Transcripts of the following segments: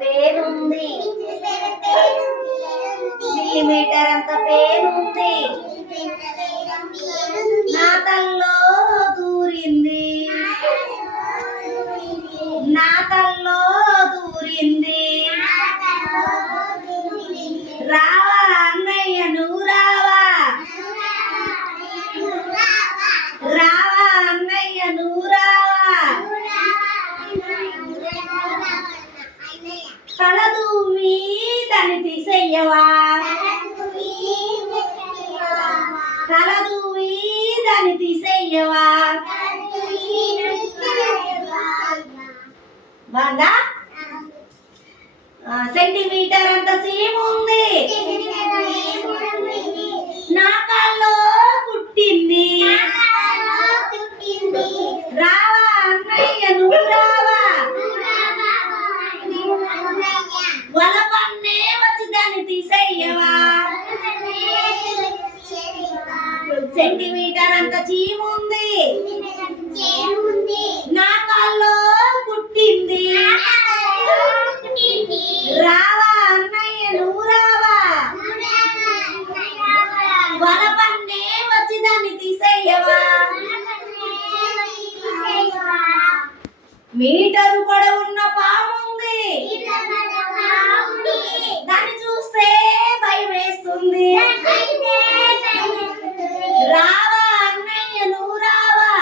పేరుంది, మిల్లీమీటర్ అంత పేరుంది, నా తల్లో దూరింది, నా తల్లో దూరింది. రావా అన్నయ్య నువ్వు రావా, రావా అన్నయ్య నువ్వు రావా, తలదూవి దాన్ని తీసేయవా, తలదూవి దాన్ని తీసేయవా. బాగా సెంటీమీటర్ అంత సీము ఉంది, నా కాల్లో పుట్టింది. రావా అన్నయ్య నువ్వు రావా, వలపన్నే వచ్చి దాన్ని తీసేయవా. సెంటీమీటర్ అంత చీము ఉంది, నా కాల్లో పుట్టింది. రావా అన్నయ్య నువ్వు రావా, వలపన్నే వచ్చి దాన్ని తీసేయవా. మీటరు పొడవున్న పాముంది, దాన్ని చూస్తే భయం వేస్తుంది. రావా అన్నయ్య నువ్వు రావా,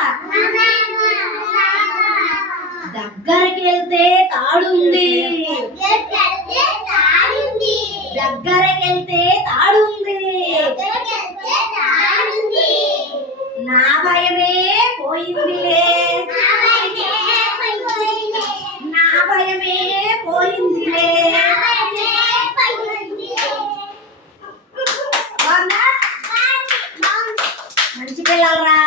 దగ్గరికి వెళ్తే తాడుంది, దగ్గరికి వెళ్తే తాడుంది. నా భయమే పోయిందిలే, నా భయమే పోయిందిలే. మంచి పిల్లలరా.